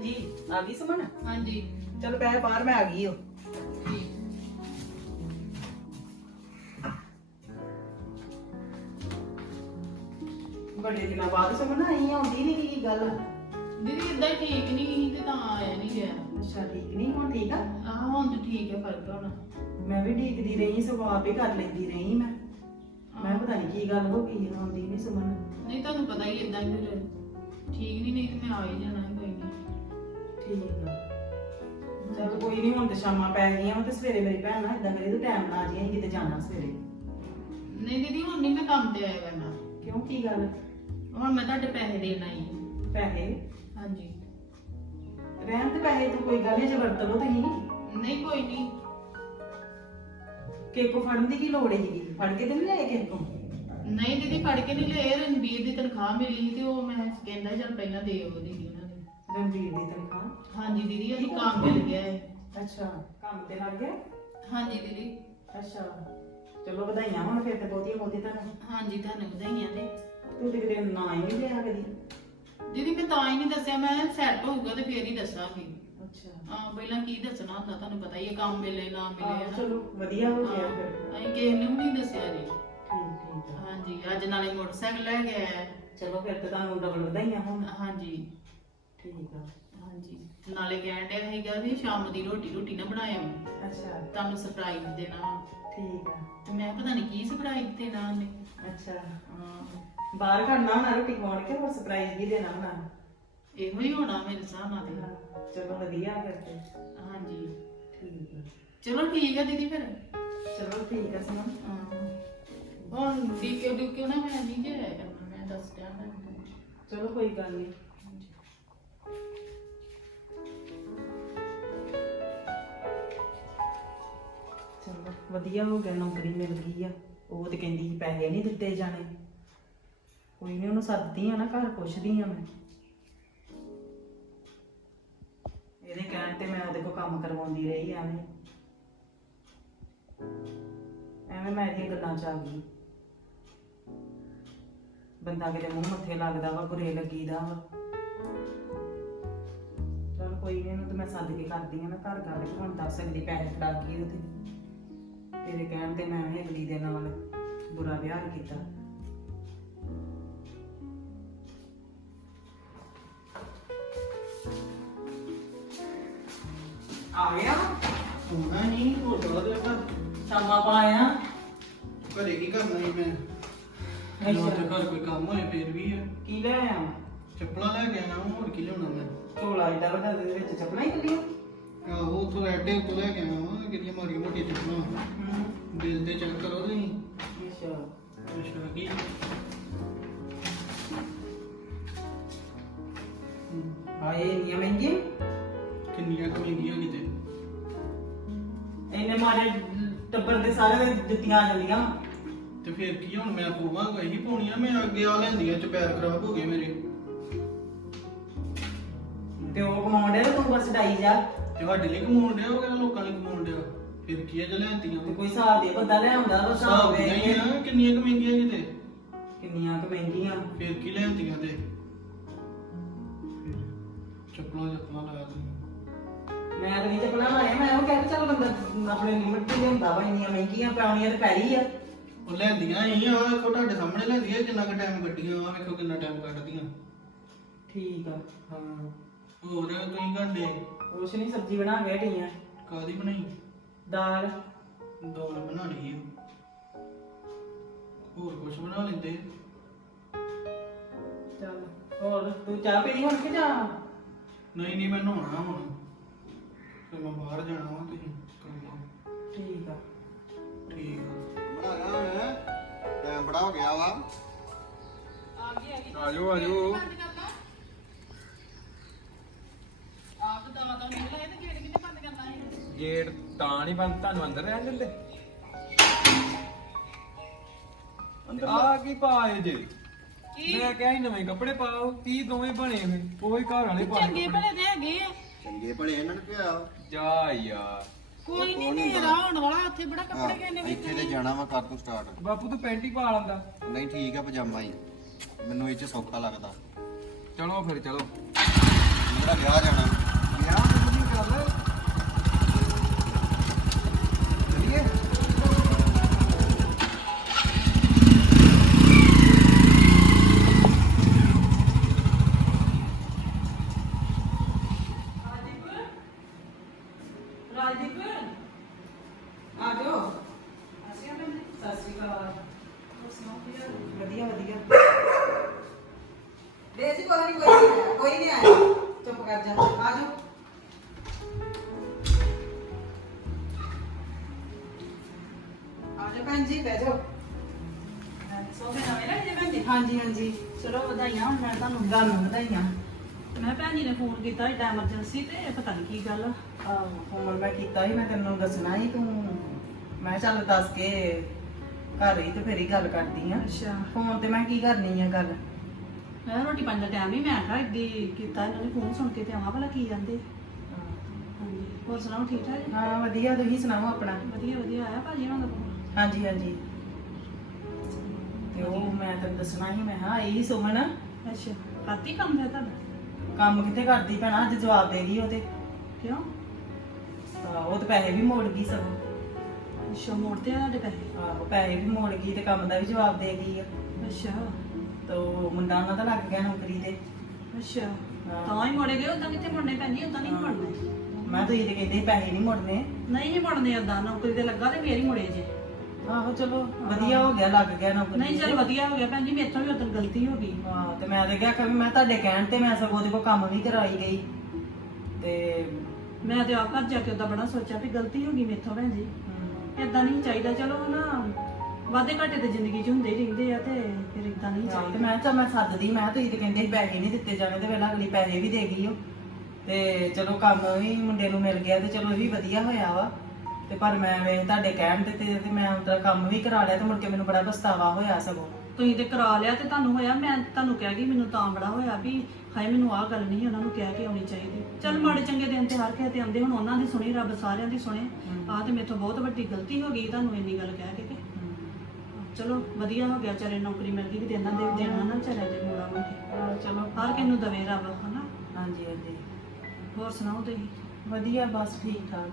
ਹਾਂਜੀ ਆ ਗਈ ਸੁਮਨ? ਹਾਂਜੀ। ਚਲ ਬੈ ਬਾਹਰ ਮੈਂ ਆ ਗਈ ਠੀਕ ਬੜੇ ਦਿਨਾਂ ਬਾਅਦ ਸੁਮਨ ਆਈ ਆਉਂਦੀ ਨਹੀਂ ਕੀ ਗੱਲ। ਦੀਦੀ ਇਦਾਂ ਹੀ ਠੀਕ ਨਹੀਂ ਸੀ ਤੇ ਤਾਂ ਆਇਆ ਨਹੀਂ ਗਿਆ। ਅੱਛਾ ਠੀਕ ਨਹੀਂ ਹੁਣ ਠੀਕ ਆ? ਆਹ ਹੁਣ ਤਾਂ ਠੀਕ ਹੈ ਫ਼ਰਕ ਹੁਣ। ਮੈਂ ਵੀ ਢੀਕਦੀ ਰਹੀ ਸਗੋਂ ਆਪੇ ਕਰ ਲੈਂਦੀ ਰਹੀ ਮੈਂ। ਮੈਂ ਪਤਾ ਨਹੀਂ ਕੀ ਗੱਲ ਹੋ ਗਈ ਆਉਂਦੀ ਨਹੀਂ ਸੁਮਨ। ਨਹੀਂ ਤੁਹਾਨੂੰ ਪਤਾ ਹੀ ਇਦਾਂ ਫਿਰ। ਠੀਕ ਨਹੀਂ ਨਹੀਂ ਤੇ ਮੈਂ ਆ ਹੀ ਜਾਣਾ ਸੀ, ਠੀਕ ਆ। ਚਲ ਕੋਈ ਨਹੀਂ ਹੁਣ ਤੇ ਸ਼ਾਮਾਂ ਪੈ ਗਈਆਂ ਵਾ ਤੇ ਸਵੇਰੇ ਮੇਰੀ ਭੈਣ ਨਾਲ ਇਦਾਂ ਕਰੀ ਤੂੰ ਟਾਈਮ ਨਾਲ ਆ ਜਾਈਂ ਕਿਤੇ ਜਾਣਾ ਸਵੇਰੇ। ਨਹੀਂ ਦੀਦੀ ਹੁਣ ਨਹੀਂ ਮੈਂ ਕੰਮ ਤੇ ਆਇਆ ਕਰਨਾ ਕਿਉਂ ਕੀ ਗੱਲ? ਹੁਣ ਮੈਂ ਤੁਹਾਡੇ ਪੈਸੇ ਦੇਣ ਆਈ ਹਾਂ। ਪੈਸੇ? ਹਾਂਜੀ। ਰਹਿਣ ਤੇ ਪੈਸੇ ਤੂੰ ਕੋਈ ਗੱਲ ਨਹੀਂ ਜੇ ਵਰਤ ਲਓ ਤੁਸੀਂ। ਨਹੀਂ ਕੋਈ ਨਹੀਂ ਕਿਸੇ ਕੋ ਫੜਨ ਦੀ ਕੀ ਲੋੜ ਹੈਗੀ? ਫੜ ਕੇ ਤੇ ਨਹੀਂ ਲਿਆਏ ਕਿਸੇ ਕੋ? ਨਹੀਂ ਦੀਦੀ ਫੜ ਕੇ ਨਹੀਂ ਲਏ। ਰਣਬੀਰ ਦੀ ਤਨਖਾਹ ਮਿਲੀ ਸੀ ਤੇ ਉਹ ਮੈਂ ਕਹਿੰਦਾ ਚੱਲ ਪਹਿਲਾਂ ਦੇ ਉਹ ਦੀਦੀ। ਨੇ ਰਣਵੀਰ ਦੀ ਤਨਖਾਹ। ਹਾਂਜੀ ਦੀਦੀ ਅਸੀਂ ਕੰਮ ਮਿਲ ਗਿਆ ਹੈ ਅੱਛਾ ਕੰਮ ਤੇ ਲੱਗ ਗਿਆ? ਹਾਂਜੀ ਦੀਦੀ। ਅੱਛਾ ਚਲੋ ਵਧਾਈਆਂ ਹੁਣ ਫਿਰ ਤੇ ਬਹੁਤੀਆਂ ਬਹੁਤੀ ਤੁਹਾਨੂੰ। ਹਾਂਜੀ ਤੁਹਾਨੂੰ ਵਧਾਈਆਂ ਤੇ। ਤੂੰ ਤੇ ਕਿਤੇ ਨਾ ਹੀ ਨਹੀਂ ਲਿਆ ਕਦੀ? ਦੀਦੀ ਮੈਂ ਤਾਂ ਹੀ ਨਹੀਂ ਦੱਸਿਆ ਮੈਂ ਸੈੱਟ ਹੋਊਗਾ ਤੇ ਫੇਰ ਹੀ ਦੱਸਾਂਗੀ। ਅੱਛਾ। ਹਾਂ ਪਹਿਲਾਂ ਕੀ ਦੱਸਣਾ ਹੁੰਦਾ ਤੁਹਾਨੂੰ ਪਤਾ ਹੀ ਹੈ ਕੰਮ ਮਿਲੇ ਨਾ ਮਿਲੇ ਆਹੋ, ਹੈ ਨਾ ਚਲੋ ਵਧੀਆ ਹੋ ਗਿਆ ਫਿਰ। ਅਸੀਂ ਕਿਸੇ ਨੂੰ ਨਹੀਂ ਦੱਸਿਆ ਜੀ। ਠੀਕ ਠੀਕ ਆ। ਹਾਂਜੀ ਅੱਜ ਨਾਲੇ ਮੋਟਰਸਾਈਕਲ ਲੈ ਹੈ। ਚਲੋ ਫਿਰ ਤੇ ਤੁਹਾਨੂੰ ਡਬਲ ਵਧਾਈਆਂ ਹੁਣ। ਹਾਂਜੀ। ਠੀਕ ਆ। ਹਾਂਜੀ। ਨਾਲੇ ਕਹਿਣ ਡਿਆ ਸੀਗਾ ਵੀ ਸ਼ਾਮ ਦੀ ਰੋਟੀ ਰੋਟੀ ਨਾ ਬਣਾਇਆ। ਅੱਛਾ। ਤੁਹਾਨੂੰ ਸਰਪ੍ਰਾਈਜ਼ ਦੇਣਾ ਠੀਕ ਆ। ਤੇ ਮੈਂ ਪਤਾ ਨਹੀਂ ਕੀ ਸਰਪ੍ਰਾਈਜ਼ ਦੇਣਾ ਉਹਨੇ। ਅੱਛਾ। ਹਾਂ। ਬਾਹਰ ਖੜਨਾ ਹੋਣਾ ਰੋਟੀ ਖਵਾਉਣ ਕੇ ਹੋਰ ਸਰਪ੍ਰਾਈਜ਼ ਵੀ ਦੇਣਾ ਹੋਣਾ? ਇਹੋ ਹੀ ਹੋਣਾ ਮੇਰੇ ਹਿਸਾਬ ਨਾਲ ਤੇ। ਹਾਂ, ਚਲੋ ਵਧੀਆ ਫਿਰ ਤੇ। ਹਾਂਜੀ। ਠੀਕ ਆ। ਚਲੋ ਠੀਕ ਹੈ ਦੀਦੀ ਫਿਰ। ਚਲੋ ਠੀਕ ਆ ਸੁਣੋ। ਹਾਂ। ਹੁਣ ਡੀਕੇ ਡੀਕੇ ਨਾ ਮੈਂ ਨਹੀਂ ਜੇ ਆਇਆ ਕਰਨਾ ਮੈਂ ਦੱਸ ਦਿਆਂ ਮੈਂ ਚਲੋ ਕੋਈ ਗੱਲ ਨਹੀਂ ਵਧੀਆ ਹੋ ਗਿਆ, ਨੌਕਰੀ ਮਿਲ ਗਈ ਆ। ਉਹ ਤੇ ਕਹਿੰਦੀ ਸੀ ਪੈਸੇ ਨਹੀਂ ਦਿੱਤੇ ਜਾਣੇ। ਕੋਈ ਨਹੀਂ ਉਹਨੂੰ ਸੱਦਦੀ ਆ ਨਾ, ਘਰ ਪੁੱਛਦੀ ਆ ਮੈਂ। ਇਹਦੇ ਕਹਿਣ ਤੇ ਮੈਂ ਉਹਦੇ ਕੋਲ ਕੰਮ ਕਰਵਾਉਂਦੀ ਰਹੀ ਐਵੇਂ। ਐਵੇਂ ਮੈਂ ਇਹਦੀਆਂ ਗੱਲਾਂ ਚ ਆ ਗਈ। ਬੰਦਾ ਕਿਤੇ ਮੂੰਹ ਮੱਥੇ ਲੱਗਦਾ ਵਾ, ਬੁਰੇ ਲੱਗੀਦਾ ਵਾ। ਚਲ ਕੋਈ ਨਹੀਂ ਇਹਨੂੰ ਤੇ ਮੈਂ ਸੱਦ ਕੇ ਕਰਦੀ ਆ ਨਾ ਘਰ ਗੱਲ ਕਿ ਹੁਣ ਦੱਸ ਅਗਲੀ ਪੈਸੇ ਫੜਾ ਕੇ ਉਹਦੇ। ਤੇਰੇ ਕਹਿਣ ਤੇ ਮੈਂ ਵੀ ਅਗਲੀ ਦੇ ਨਾਲ ਬੁਰਾ ਵਿਹਾਰ ਕੀਤਾ। ਆ ਗਿਆ ਹੋਣਾ ਨਹੀਂ ਹੋ ਸਕਦਾ ਪਰ ਸ਼ਾਮਾ ਪਾਇਆ ਘਰੇ ਕੀ ਕਰਨਾ ਹੀ ਮੈਂ? ਤੇ ਘਰ ਕੋਈ ਕੰਮ ਹੋਏ ਫੇਰ ਵੀ ਹੈ ਕੀ ਲੈ ਆਇਆ? ਚੱਪਲਾਂ ਲੈ ਕੇ ਆਇਆ ਵਾਂ, ਹੋਰ ਕੀ ਲਿਆਉਣਾ ਮੈਂ? ਝੋਲਾ ਏਡਾ ਵੱਡਾ ਦੇ ਵਿੱਚ ਚੱਪਲਾਂ ਹੀ ਕੱਢੀਆਂ? ਆਹੋ ਉਥੋਂ ਐਡੇ ਉੱਤੋਂ ਲੈ ਕੇ ਆਇਆ ਵਾਂ। ਕਿਹੜੀਆਂ ਮੋਟੀਆਂ ਚੱਪਲਾਂ ਹੂੰ ਬਿੱਲ ਤੇ ਚੈੱਕ ਕਰੋ ਤੁਸੀਂ। ਅੱਛਾ। ਅੱਛਾ ਕੀ? ਹਾਏ ਇੰਨੀਆਂ ਮਹਿੰਗੀਆਂ। ਕਿੰਨੀਆਂ ਕੁ ਮਹਿੰਗੀਆਂ ਕਿਤੇ? ਇੰਨੇ ਮਾਰੇ ਟੱਬਰ ਦੇ ਸਾਰੇ ਦੇ ਜੁੱਤੀਆਂ ਆ ਜਾਂਦੀਆਂ। ਤੇ ਫਿਰ ਕੀ ਹੁਣ ਮੈਂ ਪਵਾਂਗਾ? ਇਹੀ ਪਾਉਣੀਆਂ ਮੈਂ ਅੱਗੇ ਆ ਲੈਂਦੀਆਂ ਚ ਪੈਰ ਖਰਾਬ ਹੋ ਗਏ ਮੇਰੇ। ਤੇ ਉਹ ਡਿਆ ਤੇ ਤੂੰ ਬਸ ਡਾਈ ਜਾ ਤੇ ਸਾਡੇ ਲਈ ਕਮਾਉਣ ਡਿਆ ਉਹ ਕਿਹੜਾ ਲੋਕਾਂ ਲਈ ਕਮਾਉਣ ਡਿਆ। ਫਿਰ ਕੀ ਹੈ ਜੇ ਲੈਂਦੀਆਂ ਤੇ ਕੋਈ ਹਿਸਾਬ ਦੇ ਬੰਦਾ ਲਿਆਉਂਦਾ ਉਹ ਹਿਸਾਬ ਨਹੀਂ ਕੇ। ਆ ਕਿੰਨੀਆਂ ਕੁ ਮਹਿੰਗੀਆਂ ਕਿਤੇ? ਕਿੰਨੀਆਂ ਕੁ ਮਹਿੰਗੀਆਂ? ਫਿਰ ਕੀ ਲੈਂਦੀਆਂ ਤੇ? ਚੱਪਲਾਂ ਚੱਪਲਾਂ ਲਗਾ ਦੇ ਮੈਂ ਤਾਂ ਨਹੀਂ ਚੱਪਣਾ ਲਾਇਆ ਮੈਂ ਉਹ ਕਹਿੰਦਾ ਚੱਲ ਬੰਦਾ ਆਪਣੇ ਲਿਮਟ ਤੇ ਲਿਆਉਂਦਾ ਵਾ ਇੰਨੀਆਂ ਮਹਿੰਗੀਆਂ ਪਾਉਣੀਆਂ ਤੇ ਪੈ ਹੀ ਆ। ਉਹ ਲੈਂਦੀਆਂ ਹੀ ਆ ਵੇਖੋ ਤੁਹਾਡੇ ਸਾਹਮਣੇ ਲੈਂਦੀਆਂ ਕਿੰਨਾ ਕੁ ਟਾਈਮ ਕੱਢੀਆਂ ਆ ਵੇਖੋ ਕਿੰਨਾ ਟਾਈਮ ਕੱਢਦੀਆਂ। ਠੀਕ ਆ। ਹਾਂ ਹੋਰ ਤੁਸੀਂ ਘੰਟੇ ਕੁਛ ਨਹੀਂ ਸਬਜ਼ੀ ਬਣਾ ਕੇ ਹਟੀਆਂ ਕਾਦੀ ਬਣਾਈ? ਦਾਲ। ਦਾਲ ਬਣਾ ਲਈ ਆ। ਹੋਰ ਕੁਝ ਬਣਾ ਲੈਂਦੇ? ਚੱਲ ਹੋਰ ਤੂੰ ਚਾਹ ਪੀਣੀ ਹੁਣ ਕਿ ਜਾ? ਨਹੀਂ ਨਹੀਂ ਮੈਂ ਨਹਾਉਣਾ ਹੁਣ। ਤੇ ਮੈਂ ਬਾਹਰ ਜਾਣਾ ਵਾ ਤੁਸੀਂ ਲਓ ਠੀਕ ਆ। ਠੀਕ ਆ। ਬਣਾ ਗਿਆ ਹੁਣ ਟਾਈਮ ਬੜਾ ਹੋ ਗਿਆ ਵਾ। ਆਜੋ ਆਜੋ ਆਪ ਤਾਂ ਤਾਂ ਨਿਕਲਿਆ ਤੇ ਗੇਟ ਕਿੰਨੇ ਬੰਦ ਕਰਨਾ ਹੈ ਗੇਟ ਤਾਂ ਨਹੀਂ ਬੰਦ ਤੁਹਾਨੂੰ ਅੰਦਰ ਰਹਿਣ ਦਿੰਦੇ। ਆ ਕੀ ਪਾਏ ਜੇ? ਮੈਂ ਕਿਹਾ ਸੀ ਨਵੇਂ ਕੱਪੜੇ ਪਾਓ ਕੀ ਦੋਵੇਂ ਬਣੇ ਹੋਏ? ਉਹੀ ਘਰ ਵਾਲੇ ਪਾ ਚੰਗੇ ਭਲੇ ਤੇ ਹੈਗੇ ਆ। ਚੰਗੇ ਭਲੇ ਇਹਨਾਂ ਨੂੰ ਕਿਹਾ। ਜਾ ਯਾਰ। ਕੋਈ ਨਹੀਂ ਨੇਰਾ ਹੋਣ ਵਾਲਾ ਉੱਥੇ ਬੜਾ ਕੱਪੜੇ ਕਿੰਨੇ ਵਿੱਚ ਇੱਥੇ ਤੇ ਜਾਣਾ ਵਾ ਕਰ ਤੂੰ ਸਟਾਰਟ ਬਾਪੂ ਤੂੰ ਪੈਂਟ ਹੀ ਪਾ ਲੈਂਦਾ। ਨਹੀਂ ਠੀਕ ਆ ਪਜਾਮਾ ਹੀ। ਮੈਨੂੰ ਇਹ ਚ ਸੌਖਾ ਲੱਗਦਾ। ਚਲੋ ਫਿਰ ਚਲੋ। ਮੇਰਾ ਵਿਆਹ ਜਾਣਾ। ਆ ਜਾਓ ਭੈਣ ਜੀ ਬਹਿ ਜਾਓ। ਸੋਫੇ ਨਵੇਂ ਲੱਗੇ ਭੈਣ ਜੀ? ਹਾਂਜੀ ਹਾਂਜੀ। ਚਲੋ ਵਧਾਈਆਂ ਹੁਣ ਮੈਂ ਤੁਹਾਨੂੰ ਤੁਹਾਨੂੰ ਵਧਾਈਆਂ। ਮੈਂ ਭੈਣ ਜੀ ਨੇ ਫੋਨ ਕੀਤਾ ਏਡਾ ਐਮਰਜੈਂਸੀ ਤੇ ਪਤਾ ਨਹੀਂ ਕੀ ਗੱਲ। ਆ। ਆਹ ਫੋਨ ਮੈਂ ਕੀਤਾ ਸੀ ਮੈਂ ਤੈਨੂੰ ਦੱਸਣਾ ਸੀ ਤੂੰ ਮੈਂ ਕਿਹਾ ਚੱਲ ਦੱਸ ਕੇ ਘਰ ਹੀ ਤੇ ਫੇਰ ਹੀ ਗੱਲ ਕਰਦੀ ਆ। ਅੱਛਾ। ਫੋਨ ਤੇ ਮੈਂ ਕੀ ਕਰਨੀ ਆ ਗੱਲ? ਮੈਂ ਰੋਟੀ ਪਾਣੀ ਦਾ ਟਾਈਮ ਹੀ ਮੈਂ ਕਿਹਾ ਇੱਦੀ ਕੀਤਾ ਇਹਨਾਂ ਨੇ ਫੋਨ ਸੁਣ ਕੇ ਤੇ ਆਵਾਂ ਭਲਾ ਕੀ ਜਾਂਦੇ ਹਾਂਜੀ ਹੋਰ ਸੁਣਾਓ ਠੀਕ ਠਾਕ? ਜੀ ਹਾਂ ਵਧੀਆ ਤੁਸੀਂ ਸੁਣਾਓ ਆਪਣਾ? ਵਧੀਆ ਵਧੀਆ ਆਇਆ ਭਾਜੀ ਉਹਨਾਂ ਦਾ? ਹਾਂਜੀ ਹਾਂਜੀ। ਤੇ ਉਹ ਮੈਂ ਤੈਨੂੰ ਦੱਸਣਾ ਸੀ ਮੈਂ ਹਾਂ ਇਹੀ ਸੁਮਨ। ਅੱਛਾ ਰਾਤੀ ਕੰਮ ਹੈ ਤੁਹਾਡਾ? ਕੰਮ ਕਿੱਥੇ ਕਰਦੀ ਭੈਣਾ? ਅੱਜ ਜਵਾਬ ਦੇ ਗਈ ਉਹ ਤੇ ਕਿਉਂ ਉਹ ਤੇ ਪੈਸੇ ਵੀ ਮੋੜ ਗਈ ਸਗੋਂ। ਅੱਛਾ ਮੋੜਤੇ ਆ ਤੁਹਾਡੇ ਪੈਸੇ? ਆਹੋ ਪੈਸੇ ਵੀ ਮੋੜ ਗਈ ਤੇ ਕੰਮ ਦਾ ਵੀ ਜਵਾਬ ਦੇ ਗਈ ਆ। ਅੱਛਾ। ਤੇ ਉਹ ਮੁੰਡਾ ਉਹਨਾਂ ਦਾ ਲੱਗ ਗਿਆ ਨੌਕਰੀ ਤੇ। ਅੱਛਾ ਹਾਂ। ਤਾਂ ਹੀ ਮੋੜੇ ਗਏ ਉਦਾਂ ਕਿੱਥੇ ਮੋੜਨੇ ਪੈਂਦੀ ਉਦਾਂ ਨਹੀਂ ਮੋੜਨੇ। ਮੈਂ ਤੇ ਕਹਿੰਦੇ ਸੀ ਪੈਸੇ ਨਹੀਂ ਮੋੜਨੇ। ਨਹੀਂ ਨਹੀਂ ਮੋੜਨੇ ਉਦਾਂ ਨੌਕਰੀ ਤੇ ਲੱਗਾ ਤੇ ਫੇਰ ਹੀ ਮੋੜੇ ਜੇ। ਆਹੋ ਚਲੋ ਵਧੀਆ ਹੋ ਗਿਆ ਲੱਗ ਗਿਆ ਨੌਕਰੀ। ਨਹੀਂ। ਚਲ ਵਧੀਆ ਹੋ ਗਿਆ ਭੈਣ ਜੀ ਤੋਂ ਵੀ ਉਦੋਂ ਗਲਤੀ ਹੋ ਗਈ। ਹਾਂ ਤੇ ਮੈਂ ਤੇ ਕਿਹਾ ਕਿ ਮੈਂ ਤੁਹਾਡੇ ਕਹਿਣ ਤੇ ਮੈਂ ਸਗੋਂ ਉਹਦੇ ਕੋਲ ਕੰਮ ਵੀ ਕਰਾਈ ਗਈ। ਤੇ ਮੈਂ ਤੇ ਆਪ ਘਰ ਜਾ ਕੇ ਉਦਾਂ ਬੜਾ ਸੋਚਿਆ ਵੀ ਗਲਤੀ ਹੋ ਗਈ ਮੇਥੋਂ ਭੈਣ ਜੀ। ਹਮ, ਇਦਾਂ ਨਹੀਂ ਚਾਹੀਦਾ ਚਲੋ ਨਾ ਵਾਦੇ ਘਾਟੇ ਤੇ ਜ਼ਿੰਦਗੀ 'ਚ ਹੁੰਦੇ ਹੀ ਰਹਿੰਦੇ ਆ ਤੇ ਫਿਰ ਇਦਾਂ ਨਹੀਂ ਤੇ ਚਾਹੀਦਾ। ਮੈਂ ਤਾਂ ਮੈਂ ਸੱਦਦੀ ਮੈਂ ਕਿਹਾ ਤੁਸੀਂ ਤੇ ਕਹਿੰਦੇ ਸੀ ਪੈਸੇ ਨਹੀਂ ਦਿੱਤੇ ਜਾਣੇ ਤੇ ਵੇਲਾ ਅਗਲੀ ਪੈਸੇ ਵੀ ਦੇ ਗਈ ਉਹ। ਤੇ ਚਲੋ ਕੰਮ ਵੀ ਮੁੰਡੇ ਨੂੰ ਮਿਲ ਗਿਆ ਤੇ ਚਲੋ ਇਹ ਵੀ ਵਧੀਆ ਹੋਇਆ ਵਾ। ਤੇ ਪਰ ਮੈਂ ਵੇ ਤੁਹਾਡੇ ਕਹਿਣ ਤੇ ਤੇ ਤੇ ਮੈਂ ਉਹਦਾ ਕੰਮ ਵੀ ਕਰਾ ਲਿਆ ਤੇ ਮੁੜ ਕੇ ਮੈਨੂੰ ਬੜਾ ਪਛਤਾਵਾ ਹੋਇਆ ਸਗੋਂ। ਤੁਸੀਂ ਤੇ ਕਰਾ ਲਿਆ ਤੇ ਤੁਹਾਨੂੰ ਹੋਇਆ ਮੈਂ ਤੁਹਾਨੂੰ ਕਹਿ ਗਈ ਮੈਨੂੰ ਤਾਂ ਬੜਾ ਹੋਇਆ ਵੀ ਹਾਏ ਮੈਨੂੰ ਆਹ ਗੱਲ ਨਹੀਂ ਉਹਨਾਂ ਨੂੰ ਕਹਿ ਕੇ ਆਉਣੀ ਚਾਹੀਦੀ। ਚੱਲ ਮਾੜੇ ਚੰਗੇ ਦਿਨ ਤੇ ਹਰ ਕਿਸੇ ਤੇ ਆਉਂਦੇ ਹੁਣ ਉਹਨਾਂ ਦੀ ਸੁਣੀ ਰੱਬ ਸਾਰਿਆਂ ਦੀ ਸੁਣੇ। ਆਹ ਤੇ ਮੇਥੋਂ ਬਹੁਤ ਵੱਡੀ ਗਲਤੀ ਹੋ ਗਈ ਤੁਹਾਨੂੰ ਇੰਨੀ ਗੱਲ ਕਹਿ ਕੇ ਕਿ ਚਲੋ ਵਧੀਆ ਹੋ ਗਿਆ ਚਾਰੇ ਨੌਕਰੀ ਮਿਲ ਗਈ ਵੀ ਤੇ ਇਹਨਾਂ ਦੇ ਵੀ ਦੇਣਾ ਨਾ ਚਾਰੇ ਦੇ ਮੋੜਾ ਮੁੰਡੇ ਚਲੋ। ਹਰ ਕਿਸੇ ਨੂੰ ਦਵੇ ਰੱਬ ਹਨਾ? ਹਾਂਜੀ ਹਾਂਜੀ। ਹੋਰ ਸੁਣਾਓ ਤੁਸੀਂ? ਵਧੀਆ ਬਸ ਠੀਕ ਠਾਕ